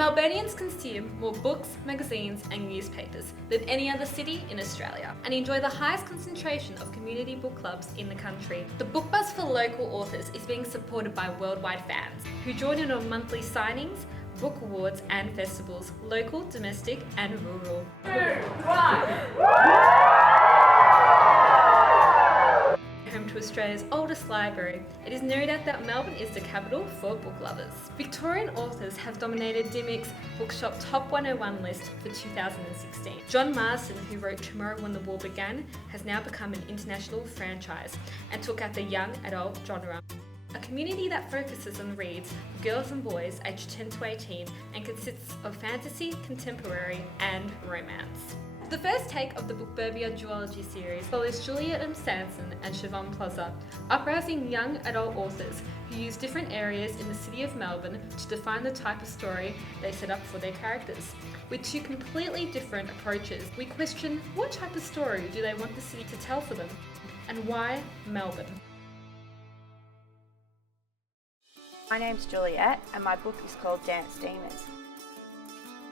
Melbournians consume more books, magazines and newspapers than any other city in Australia and enjoy the highest concentration of community book clubs in the country. The Book Buzz for local authors is being supported by worldwide fans who join in on monthly signings, book awards and festivals, local, domestic and rural. 2, 1. Home to Australia's oldest library, it is no doubt that Melbourne is the capital for book lovers. Victorian authors have dominated Dymocks Bookshop Top 101 list for 2016. John Marsden, who wrote Tomorrow When the War Began, has now become an international franchise and took out the young adult genre. A community that focuses on reads for girls and boys aged 10 to 18 and consists of fantasy, contemporary and romance. The first take of the Bookburbia duology series follows Juliet and Sampson and Siobhan Plaza, uprising young adult authors who use different areas in the city of Melbourne to define the type of story they set up for their characters. With two completely different approaches, we question what type of story do they want the city to tell for them, and why Melbourne? My name's Juliet and my book is called Dance Demons.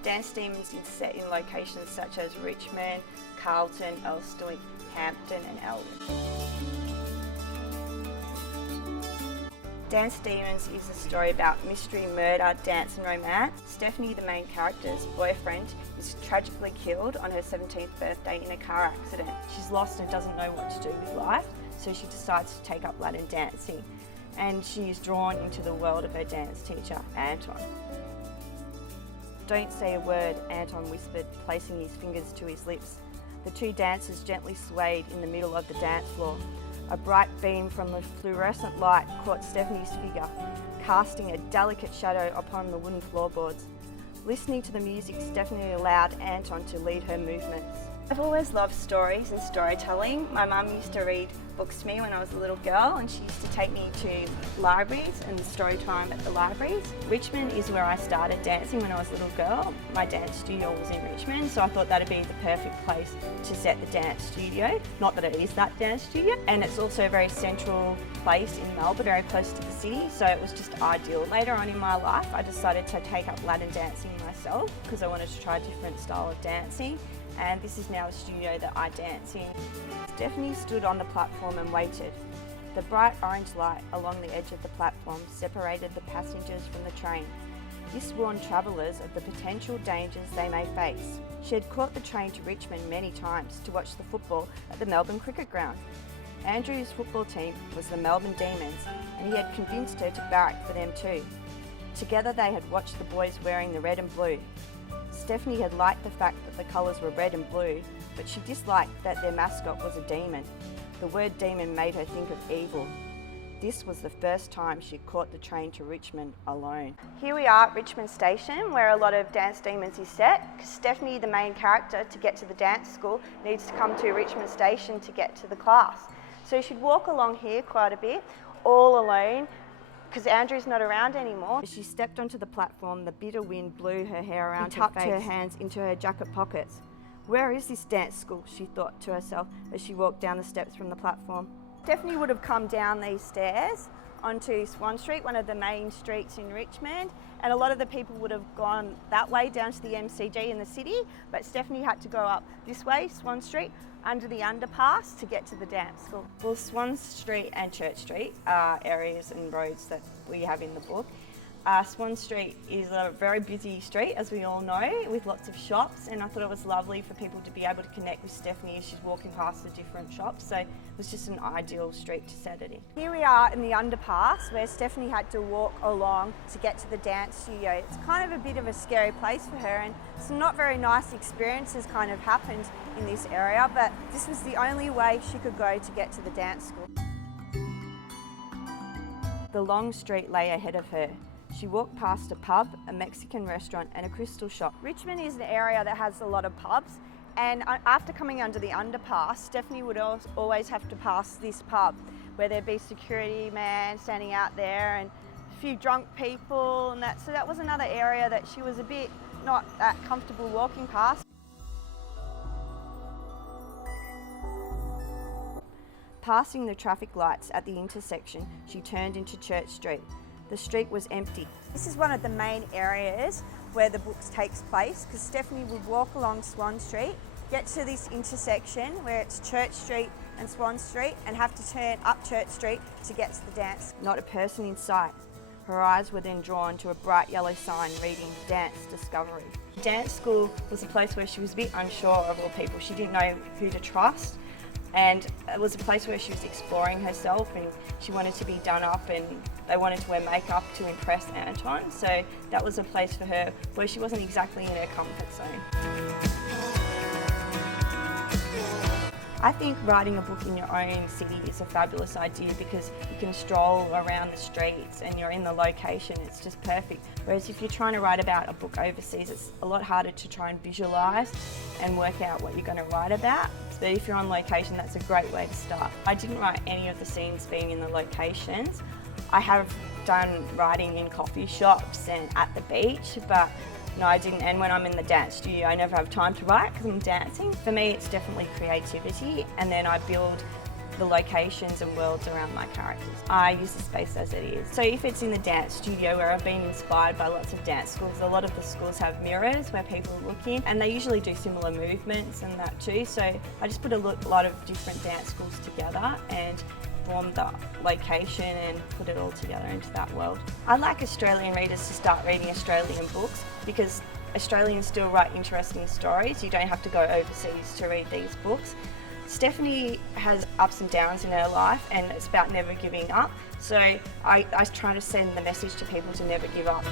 Dance Demons is set in locations such as Richmond, Carlton, Elsternwick, Hampton and Elwood. Dance Demons is a story about mystery, murder, dance and romance. Stephanie, the main character's boyfriend, is tragically killed on her 17th birthday in a car accident. She's lost and doesn't know what to do with life, so she decides to take up Latin dancing. And she is drawn into the world of her dance teacher, Anton. "Don't say a word," Anton whispered, placing his fingers to his lips. The two dancers gently swayed in the middle of the dance floor. A bright beam from the fluorescent light caught Stephanie's figure, casting a delicate shadow upon the wooden floorboards. Listening to the music, Stephanie allowed Anton to lead her movements. I've always loved stories and storytelling. My mum used to read books to me when I was a little girl and she used to take me to libraries and story time at the libraries. Richmond is where I started dancing when I was a little girl. My dance studio was in Richmond, so I thought that'd be the perfect place to set the dance studio. Not that it is that dance studio. And it's also a very central place in Melbourne, very close to the city, so it was just ideal. Later on in my life, I decided to take up Latin dancing myself because I wanted to try a different style of dancing. And this is now a studio that I dance in. Stephanie stood on the platform and waited. The bright orange light along the edge of the platform separated the passengers from the train. This warned travellers of the potential dangers they may face. She had caught the train to Richmond many times to watch the football at the Melbourne Cricket Ground. Andrew's football team was the Melbourne Demons, and he had convinced her to barrack for them too. Together they had watched the boys wearing the red and blue. Stephanie had liked the fact that the colours were red and blue, but she disliked that their mascot was a demon. The word demon made her think of evil. This was the first time she caught the train to Richmond alone. Here we are at Richmond Station, where a lot of Dance Demons is set. Stephanie, the main character, to get to the dance school, needs to come to Richmond Station to get to the class. So she'd walk along here quite a bit, all alone, because Andrew's not around anymore. As she stepped onto the platform, the bitter wind blew her hair around her face. Tucked her hands into her jacket pockets. Where is this dance school, she thought to herself as she walked down the steps from the platform. Stephanie would have come down these stairs onto Swan Street, one of the main streets in Richmond, and a lot of the people would have gone that way down to the MCG in the city, but Stephanie had to go up this way, Swan Street, under the underpass to get to the dance school. Well, Swan Street and Church Street are areas and roads that we have in the book. Swan Street is a very busy street, as we all know, with lots of shops, and I thought it was lovely for people to be able to connect with Stephanie as she's walking past the different shops, so it was just an ideal street to set it in. Here we are in the underpass where Stephanie had to walk along to get to the dance studio. It's kind of a bit of a scary place for her, and some not very nice experiences kind of happened in this area, but this was the only way she could go to get to the dance school. The long street lay ahead of her. She walked past a pub, a Mexican restaurant and a crystal shop. Richmond is an area that has a lot of pubs, and after coming under the underpass, Stephanie would always have to pass this pub where there'd be security man standing out there and a few drunk people and that. So that was another area that she was a bit not that comfortable walking past. Passing the traffic lights at the intersection, she turned into Church Street. The street was empty. This is one of the main areas where the books takes place, because Stephanie would walk along Swan Street, get to this intersection where it's Church Street and Swan Street, and have to turn up Church Street to get to the dance. Not a person in sight. Her eyes were then drawn to a bright yellow sign reading Dance Discovery. Dance school was a place where she was a bit unsure of all people. She didn't know who to trust, and it was a place where she was exploring herself, and she wanted to be done up, and they wanted to wear makeup to impress Anton. So that was a place for her where she wasn't exactly in her comfort zone. I think writing a book in your own city is a fabulous idea because you can stroll around the streets and you're in the location, it's just perfect. Whereas if you're trying to write about a book overseas, it's a lot harder to try and visualise and work out what you're going to write about. So if you're on location, that's a great way to start. I didn't write any of the scenes being in the locations. I have done writing in coffee shops and at the beach, but no, I didn't, and when I'm in the dance studio, I never have time to write because I'm dancing. For me, it's definitely creativity, and then I build the locations and worlds around my characters. I use the space as it is. So if it's in the dance studio where I've been inspired by lots of dance schools, a lot of the schools have mirrors where people look in, and they usually do similar movements and that too. So I just put a lot of different dance schools together and form the location and put it all together into that world. I'd like Australian readers to start reading Australian books because Australians still write interesting stories. You don't have to go overseas to read these books. Stephanie has ups and downs in her life, and it's about never giving up. So I try to send the message to people to never give up.